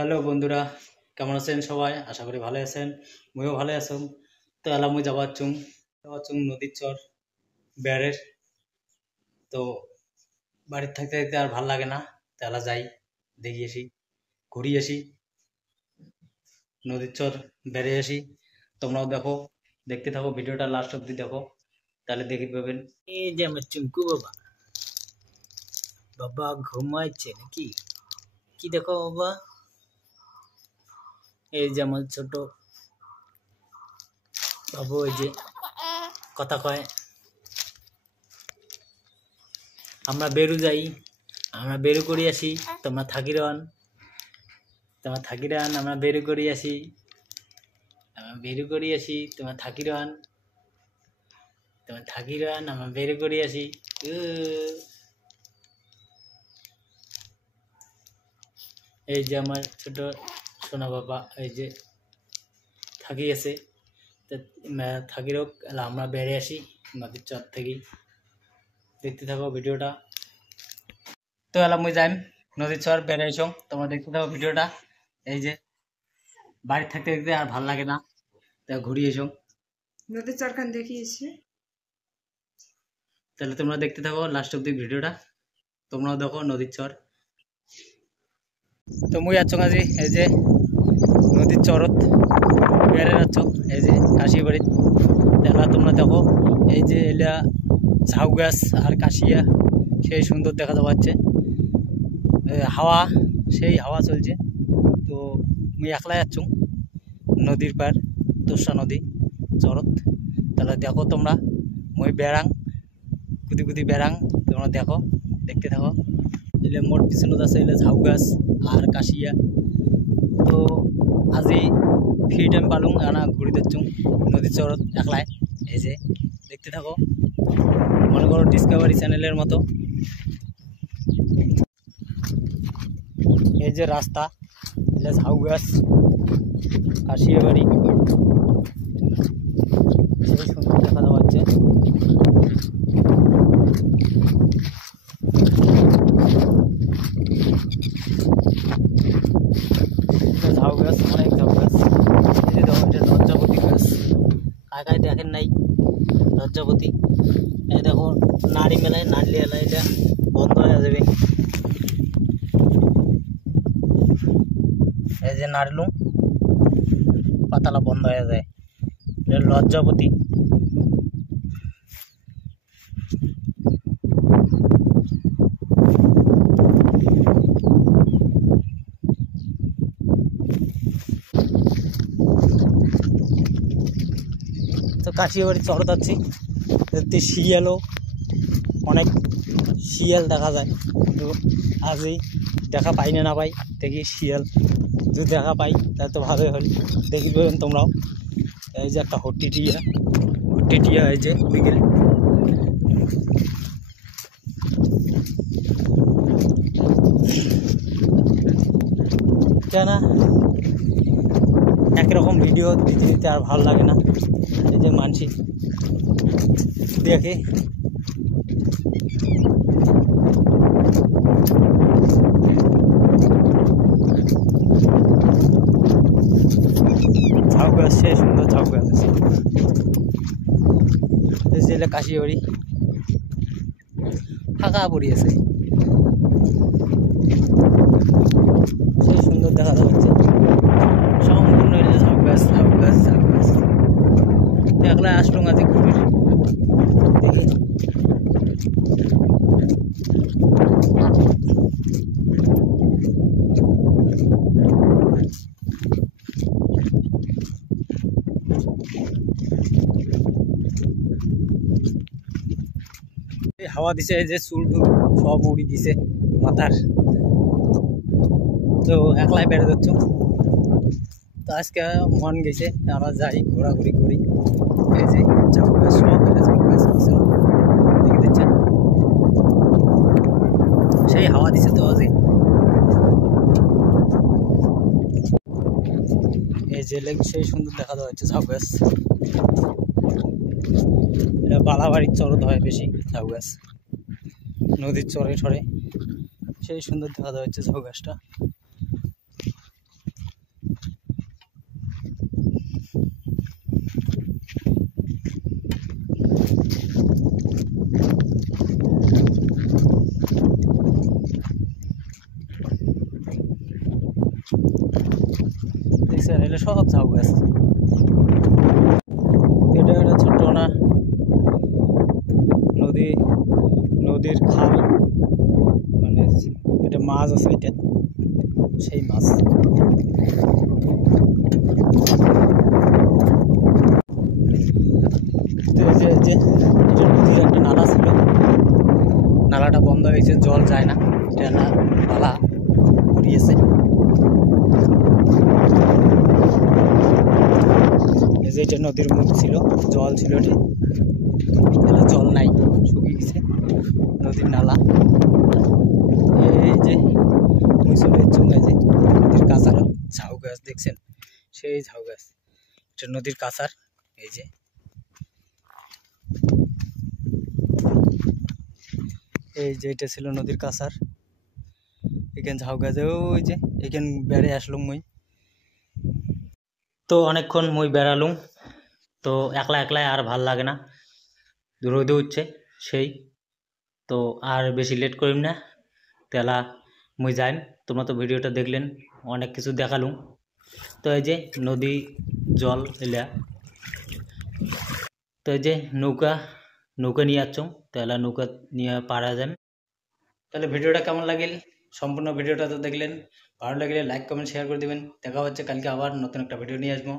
হ্যালো বন্ধুরা, কেমন আছেন সবাই? আশা করি ভালো আছেন। মুইও ভালো আছুম। তো এলা মুই যাওয়াচ্ছুম নদীর চর বেড়ের। তো বাড়ির থাকতে থাকতে আর ভাল লাগে না, তো এলা যাই, দেখি আসি, ঘুরি আসি, নদীর চর বেড়ে আসি। তোমরাও দেখো, দেখতে থাকো, ভিডিওটা লাস্ট অব্দি দেখো, তাহলে দেখে পাবেন। এই যে আমার চুমকু বাবা, বাবা ঘুমাইছে নাকি? কি দেখো বাবা, এই যে আমার ছোট বাবু, এই যে কথা কয়। আমরা বেরু যাই, আমরা বেরু করি আসি, তোমরা থাকি রান, আমরা বেরু করি আসি, আমরা বেরু করি আসি, তোমরা থাকি রান, আমরা বেরু করি আসি। এই যে আমার ছোট সোনা বাবা, এই যে থাকি আছে, থাকি রোগ, আমরা বেড়ে আসি নদীর চর থেকে। দেখতে থাকো ভিডিওটা। তো এলা মুই যাইম নদীর চর বেড়ে আইস, তোমরা দেখতে থাকো ভিডিওটা। এই যে বাড়ি থাকতে থাকতে আর ভাল লাগে না, তা ঘুরি এসো, নদীর চরখান দেখিয়েছি। তাহলে তোমরা দেখতে থাকো লাস্ট অব্দি ভিডিওটা, তোমরাও দেখো নদীর চর। তো মুই আছো আজি এই যে নদীর চরত বেড়ে যাচ্ছ, এই যে কাশি বাড়ি। তাহলে তোমরা দেখো, এই যে এলা ঝাউ গাছ আর কাশিয়া, সেই সুন্দর দেখা যাচ্ছে। হাওয়া, সেই হাওয়া চলছে। তো মুই একলাই যাচ্ছ নদীর পার, তোষা নদী চরত। তাহলে দেখো তোমরা, মই বেড়াং, কুদি কুদি বেড়াং, তোমরা দেখো, দেখতে থাকো। এলে মোট পিছনত আছে এলে ঝাউ গাছ আর কাশিয়া। তো আজি ফ্রি টাইম পালুং, আনা ঘুরি যাচ্ছ নদীর চরত একলাই। এই যে দেখতে থাকো, মনে করো ডিসকভারি চ্যানেলের মতো। এই যে রাস্তা, এলে ঝাউ গাছ, কাশিয়া বাড়ি, সেই সুন্দর দেখা যাচ্ছে। ঝাউ গাছ, অনেক ঝাউ গাছ। এই যে দেখো, এটা লজ্জাপতি গাছ, কাকায় দেখেন নাই লজ্জাপতি। এই দেখো নারী মেলায়, নারলি এলায়, এটা বন্ধ হয়ে যাবে। এই যে নাড়লু, পাতালা বন্ধ হয়ে যায়, এটা লজ্জাপতি। তো কাশিয়াবাড়ি চর যাচ্ছি, দেখতে শিয়ালও, অনেক শিয়াল দেখা যায়। তো আজই দেখা পাই না পাই, দেখি শিয়াল যদি দেখা পাই তাহলে তো ভালোই হল, দেখি পাবেন তোমরাও। এই যে একটা হট্টিটিয়া, এই যে উইগেল। কেনা একরকম ভিডিও দিতে দিতে আর ভালো লাগে না। এই যে মানসি দেখে, ঝাউ গাছ, সে সুন্দর ঝাউ গাছ আছে। কাশিয়া বাড়ি ফাঁকা পড়ি আছে, সেই সুন্দর দেখা যাচ্ছে। সম্পূর্ণ ঝাউ গাছ, একলা আসলুম আজ ঘুরি, দেখি। হাওয়া দিছে, যে চুল টুল সব উড়ি দিছে মাথার। তো একলাই বেড়ে যাচ্ছ, তো আজকে মন গেছে আমরা যাই, ঘোরাঘুরি করি। এই যে ঝাউ গাছ, সব ঝাউ গাছ দেখে দিচ্ছেন, সেই হাওয়া দিছে। তো আজ এই যে সেই সুন্দর দেখা যাচ্ছে ঝাউ গাছ। এটা বালাবাড়ির চরত হয় বেশি ঝাউ গাছ, নদীর চরে ঠরে, সেই সুন্দর দেখা যাচ্ছে ঝাউ গাছটা। দেখছেন এগুলো সব ঝাউ গাছ। এটা একটা ছোট্ট না নদী, নদীর খাল, মানে এটা মাছ আছে, এটা সেই মাছ। তো এই যে এটা নদীর একটা নালা ছিল, নালাটা বন্ধ হয়েছে, জল যায় না, এটা নালা করিয়েছে। এই যে এটা নদীর মুখ ছিল, জল ছিল, এটা জল নাই, শুকিয়ে গেছে নদীর নালা। এই যে নদীর কাছার ঝাউ গাছ দেখছেন, সেই ঝাউ গাছ, এটা নদীর কাছার। এই যে এটা ছিল নদীর কাছার, এখানে ঝাউ গাছ। ওই যে এখানে বেড়ে আসলুম মুই। তো অনেকক্ষণ মুই বেড়ালুম, তো একলা একলাই আর ভাল লাগে না, রোদে উঠছে সেই। তো আর বেশি লেট করিম না, তেলা মুই যাইম। তোমরা তো ভিডিওটা দেখলেন, অনেক কিছু দেখালুম। তো এই যে নদী জল এলা, তো এই যে নৌকা নিয়ে আসছ, তাহলে নৌকা নিয়ে পারা যাবে। তাহলে ভিডিওটা কেমন লাগিল, সম্পূর্ণ ভিডিওটা তো দেখলেন। ভালো লাগলে লাইক কমেন্ট শেয়ার করে দেবেন। দেখা হচ্ছে কালকে আবার নতুন একটা ভিডিও নিয়ে আসবো।